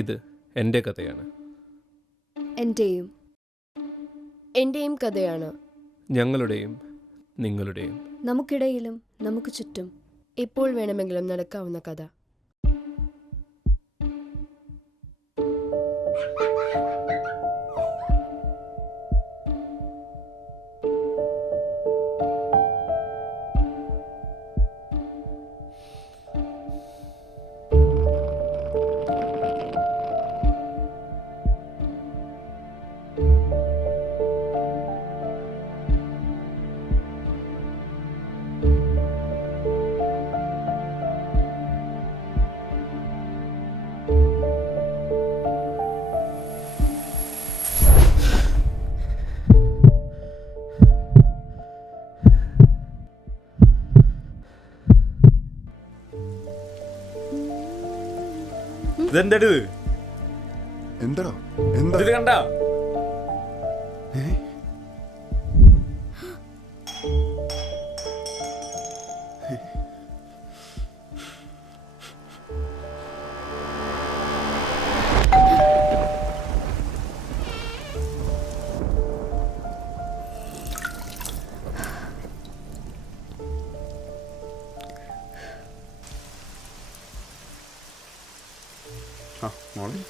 ഇത് എൻ്റെ കഥയാണ്. എന്റെയും കഥയാണ്. ഞങ്ങളുടെയും നിങ്ങളുടെയും നമുക്കിടയിലും നമുക്ക് ചുറ്റും എപ്പോൾ വേണമെങ്കിലും നടക്കാവുന്ന കഥ. ഇതെന്തത്? എന്താ എന്താ ഇത് കണ്ട? മോളെ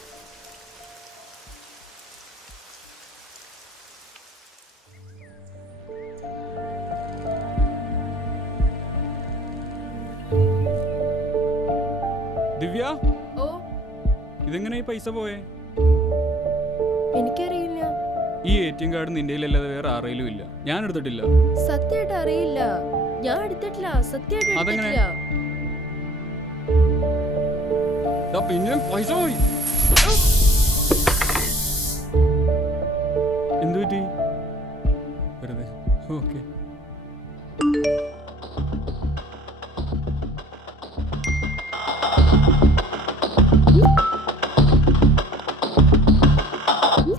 ദിവ്യ, ഓ, ഇതെങ്ങനെ ഈ പൈസ പോയേ? എനിക്കറിയില്ല. ഈ ATM കാർഡ് നിന്റെ അല്ലാതെ വേറെ ആരെയിലും ഇല്ല. ഞാൻ എടുത്തിട്ടില്ല. സത്യമായിട്ട് അറിയില്ല. ഞാൻ എടുത്തിട്ടില്ല. സത്യമായിട്ട് അതെങ്ങനെ? എടുത്തിട്ടില്ല. പിന്നെ പൈസ പോയി. എന്തു പറ്റി? വെറുതെ. ഓക്കെ.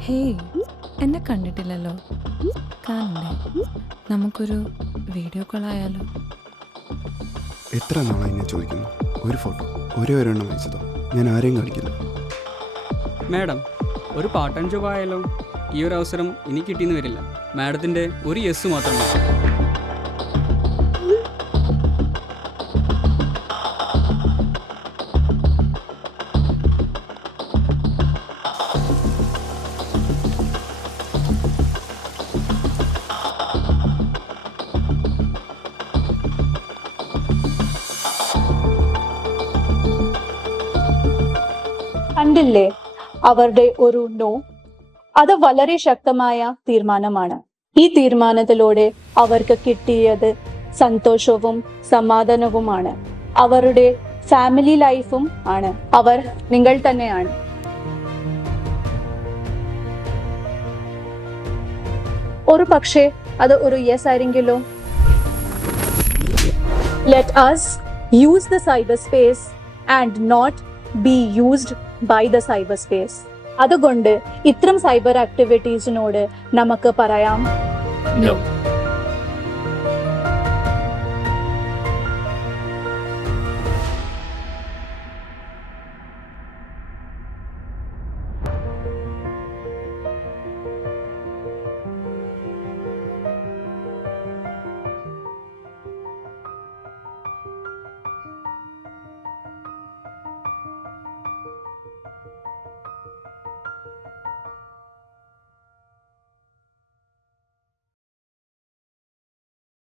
ഹേയ്, എന്നെ കണ്ടിട്ടില്ലല്ലോ. കാണണ്ടേ? നമുക്കൊരു വീഡിയോ കോൾ ആയാലോ? എത്ര നാളായി ഞാൻ ചോദിക്കുന്നു. ഒരു ഫോട്ടോ ഒരേ ഒരെണ്ണം അയച്ചതോ? ഞാൻ ആരെയും കാണിക്കില്ല. മാഡം, ഒരു പാർട്ട് ടൈം ജോബ് ആയാലോ? ഈ ഒരു അവസരം ഇനി കിട്ടിയെന്ന് വരില്ല. മാഡത്തിൻ്റെ ഒരു യെസ് മാത്രം മതി. കണ്ടില്ലേ അവരുടെ ഒരു നോ? അത് വളരെ ശക്തമായ തീരുമാനമാണ്. ഈ തീരുമാനത്തിലൂടെ അവർക്ക് കിട്ടിയത് സന്തോഷവും സമാധാനവുമാണ്. അവരുടെ ഫാമിലി ലൈഫും ആണ്. അവർ നിങ്ങൾ തന്നെയാണ്. ഒരു പക്ഷേ അത് ഒരു yes ആയിരുന്നെങ്കിലോ? Let us use the cyberspace and not be used by the cyberspace. അതുകൊണ്ട് ഇത്തരം സൈബർ ആക്ടിവിറ്റീസിനോട് നമുക്ക് പറയാം No.